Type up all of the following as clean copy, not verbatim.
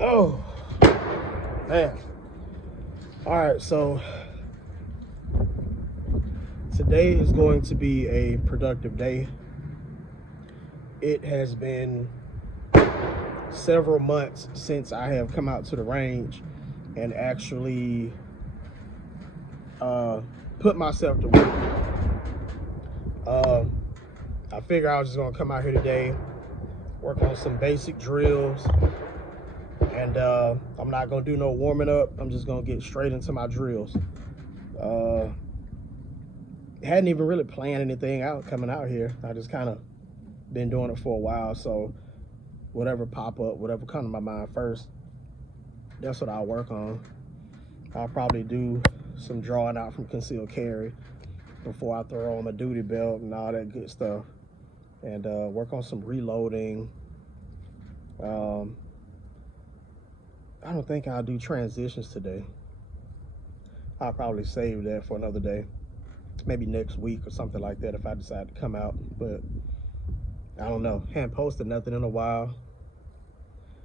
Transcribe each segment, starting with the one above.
Oh, man. All right, so today is going to be a productive day. It has been several months since I have come out to the range and actually put myself to work. I figured I was just gonna come out here today, work on some basic drills, and I'm not gonna do no warming up. I'm just gonna get straight into my drills. Hadn't even really planned anything out coming out here. I just kind of been doing it for a while, so whatever pop up, whatever comes to my mind first, that's what I'll work on. I'll probably do some drawing out from concealed carry before I throw on my duty belt and all that good stuff, and work on some reloading. I don't think I'll do transitions today. I'll probably save that for another day, maybe next week or something like that if I decide to come out. But I don't know, hadn't posted nothing in a while.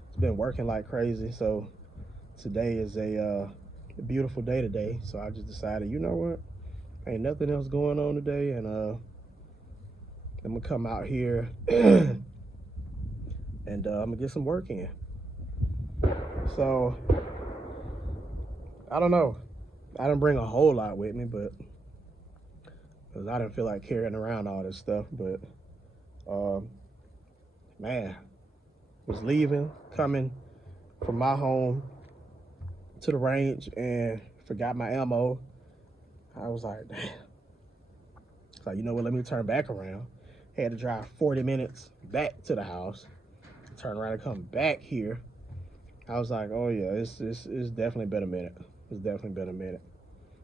It's been working like crazy, so today is a beautiful day today. So I just decided, you know what, ain't nothing else going on today, and I'm gonna come out here and I'm gonna get some work in. So I don't know, I didn't bring a whole lot with me, but because I didn't feel like carrying around all this stuff. But man, was leaving, coming from my home to the range and forgot my ammo. I was like, damn. So you know what, let me turn back around. Had to drive 40 minutes back to the house, turn around and come back here. I was like, oh yeah, it's definitely been a minute. It's definitely been a minute.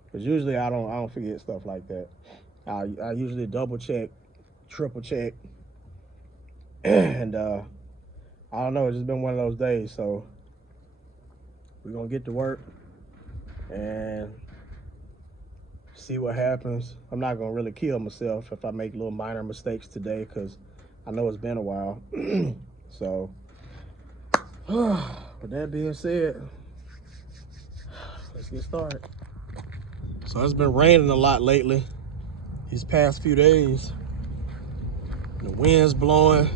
Because usually I don't forget stuff like that. I usually double check, triple check, and I don't know, it's just been one of those days. So we're gonna get to work and see what happens. I'm not gonna really kill myself if I make little minor mistakes today, because I know it's been a while. So with that being said, let's get started. So it's been raining a lot lately, these past few days. The wind's blowing.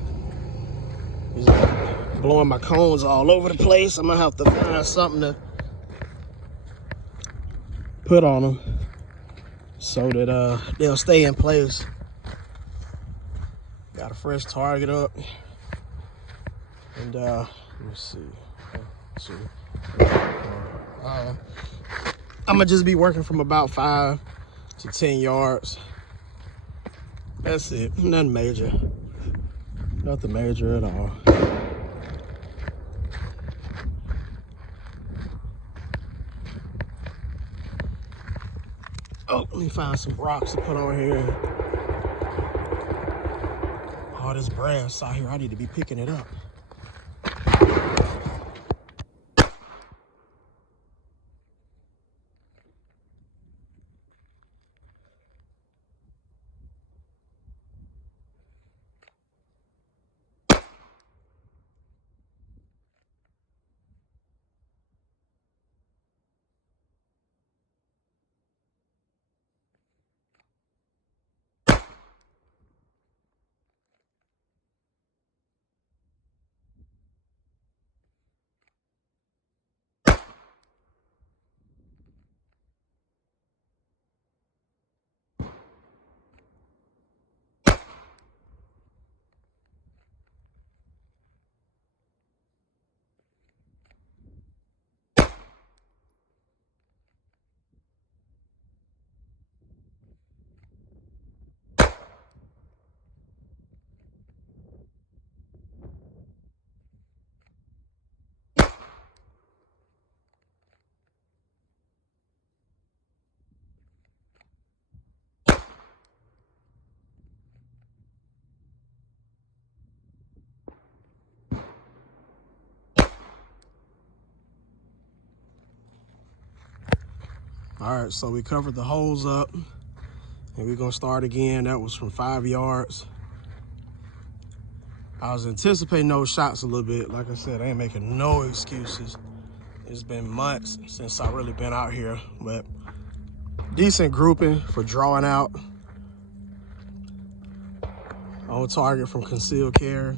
It's blowing my cones all over the place. I'm gonna have to find something to put on them so that they'll stay in place. Got a fresh target up, and let me see. I'm gonna just be working from about 5 to 10 yards. That's it. Nothing major. Nothing major at all. Oh, let me find some rocks to put on here. All this brass out here, I need to be picking it up. All right, so we covered the holes up, and we're gonna start again. That was from 5 yards. I was anticipating those shots a little bit. Like I said, I ain't making no excuses. It's been months since I really been out here, but decent grouping for drawing out. On target from concealed carry.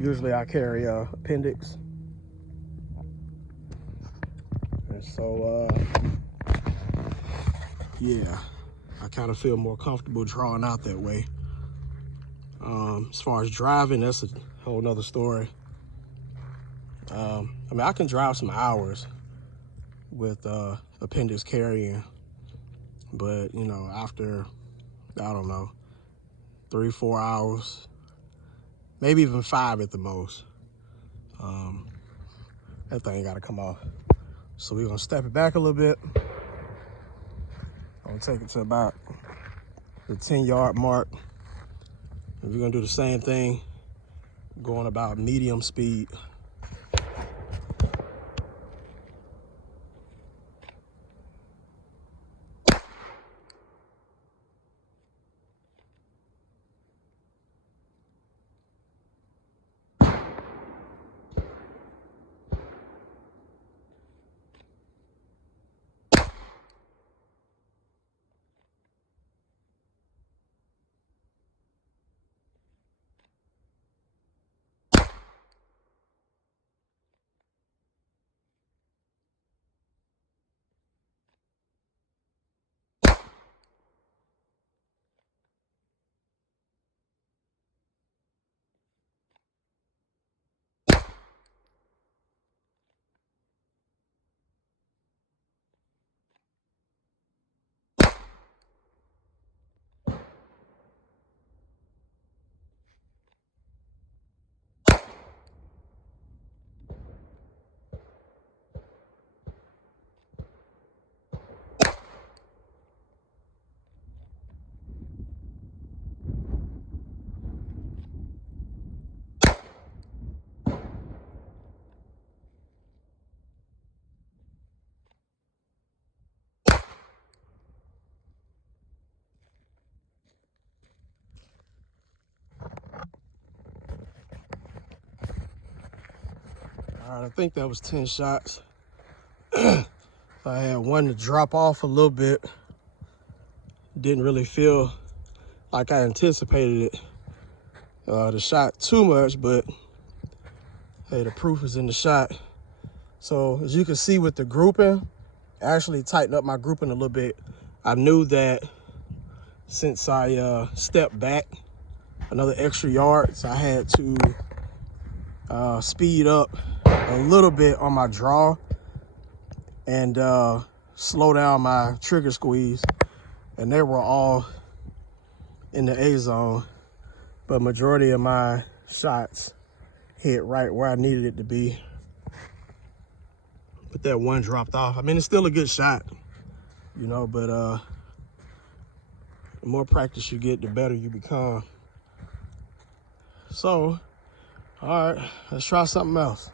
Usually I carry appendix. And so, yeah, I kind of feel more comfortable drawing out that way. As far as driving, that's a whole nother story. I mean, I can drive some hours with appendix carrying, but you know, after, I don't know, 3-4 hours, maybe even 5 at the most, that thing gotta come off. So we're gonna step it back a little bit. I'm gonna take it to about the 10-yard mark. And we're gonna do the same thing, going about medium speed. All right, I think that was 10 shots. I had one to drop off a little bit. Didn't really feel like I anticipated it. The shot too much, but hey, the proof is in the shot. So as you can see with the grouping, I actually tightened up my grouping a little bit. I knew that since I stepped back another extra yard, so I had to speed up a little bit on my draw and slow down my trigger squeeze. And they were all in the A zone, but majority of my shots hit right where I needed it to be. But that one dropped off. I mean, it's still a good shot, you know, but the more practice you get, the better you become. So, all right, let's try something else.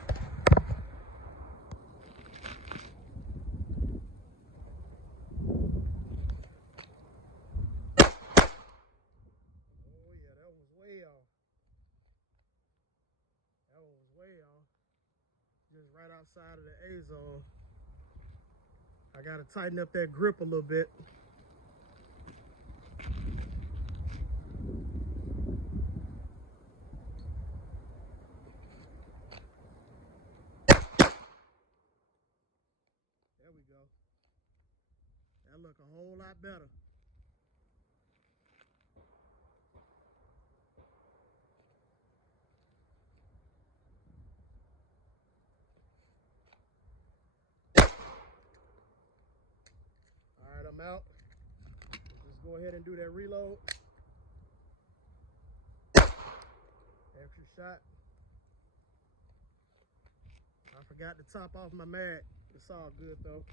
Just right outside of the A zone. I gotta tighten up that grip a little bit. There we go. That look a whole lot better. All right, I'm out. Just go ahead and do that reload. Extra shot. I forgot to top off my mag. It's all good though.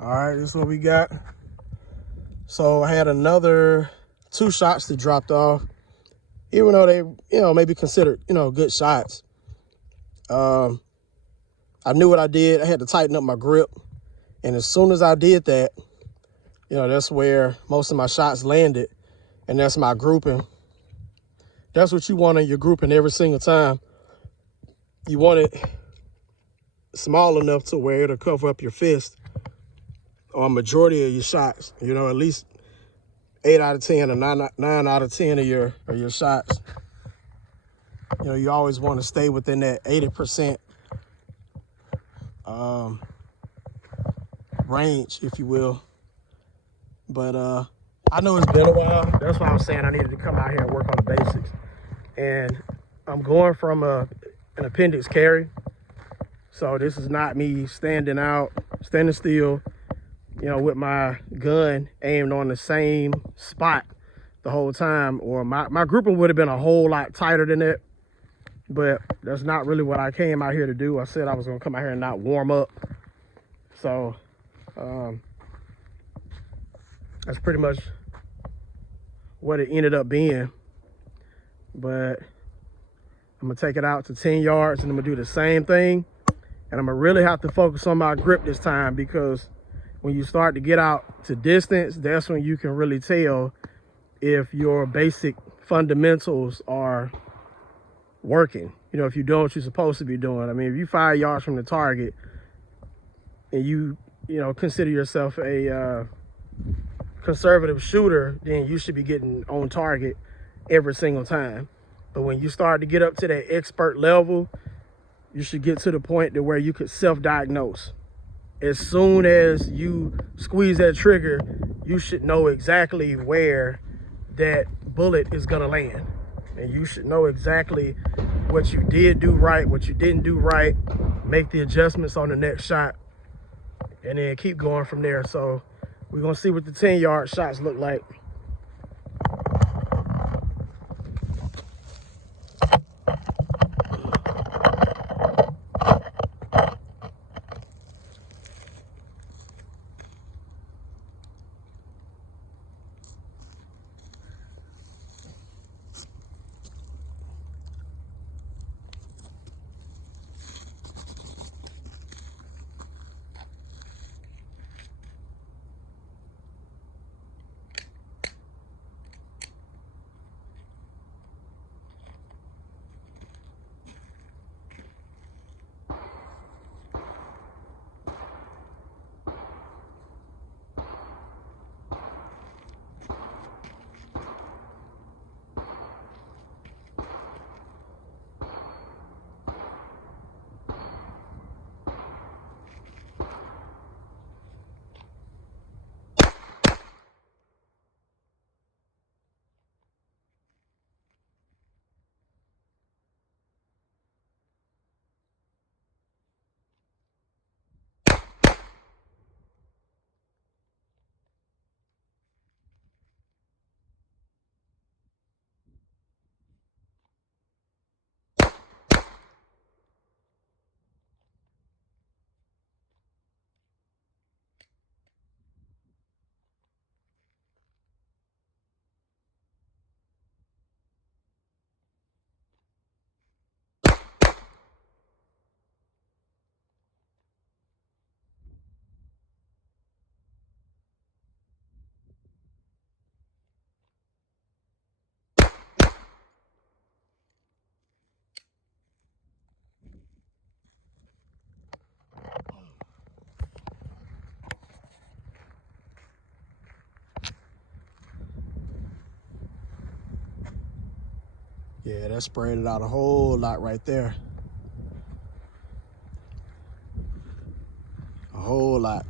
All right, this is what we got. So I had another 2 shots that dropped off, even though they, maybe considered, good shots. I knew what I did. I had to tighten up my grip. And as soon as I did that, that's where most of my shots landed. And that's my grouping. That's what you want in your grouping every single time. You want it small enough to where it'll cover up your fist or a majority of your shots. At least 8 out of 10 or 9 out of 10 of your shots. You always want to stay within that 80% range, if you will. But I know it's been a while. That's why I was saying I needed to come out here and work on the basics. And I'm going from an appendix carry. So this is not me standing still, with my gun aimed on the same spot the whole time. Or my grouping would have been a whole lot tighter than that. But that's not really what I came out here to do. I said I was going to come out here and not warm up. So that's pretty much what it ended up being. But I'm going to take it out to 10 yards and I'm going to do the same thing. And I'm going to really have to focus on my grip this time, because when you start to get out to distance, that's when you can really tell if your basic fundamentals are working. If you're doing what you're supposed to be doing. I mean, if you 5 yards from the target and you consider yourself a conservative shooter, then you should be getting on target every single time. But when you start to get up to that expert level, you should get to the point to where you could self-diagnose. As soon as you squeeze that trigger, you should know exactly where that bullet is gonna land. And you should know exactly what you did do right, what you didn't do right, make the adjustments on the next shot, and then keep going from there. So we're gonna see what the 10-yard shots look like. Yeah, that sprayed it out a whole lot right there. A whole lot.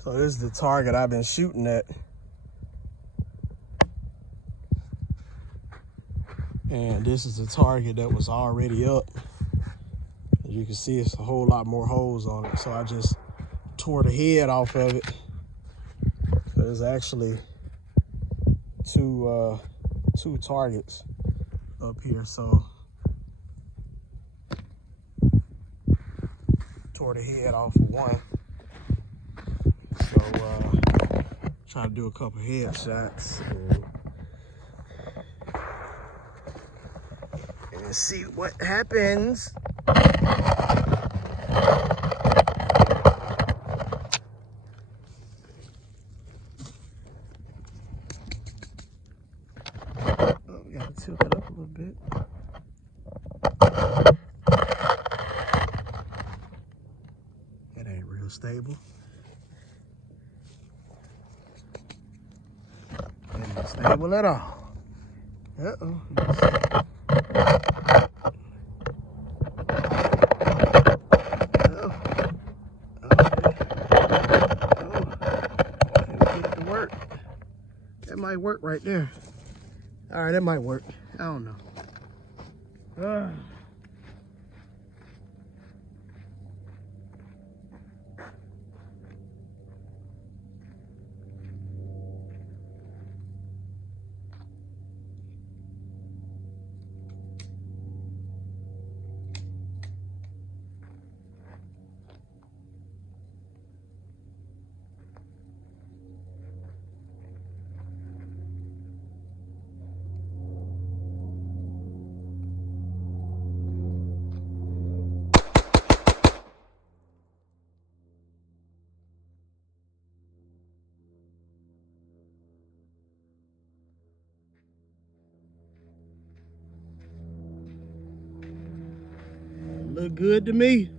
So this is the target I've been shooting at. And this is the target that was already up. As you can see, it's a whole lot more holes on it. So I just tore the head off of it. There's actually two targets up here. So tore the head off of one. So try to do a couple headshots and see what happens. Oh, we gotta tilt it up a little bit. That ain't real stable. That ain't stable at all. Uh-oh. That might work right there. All right, that might work. I don't know. Look good to me.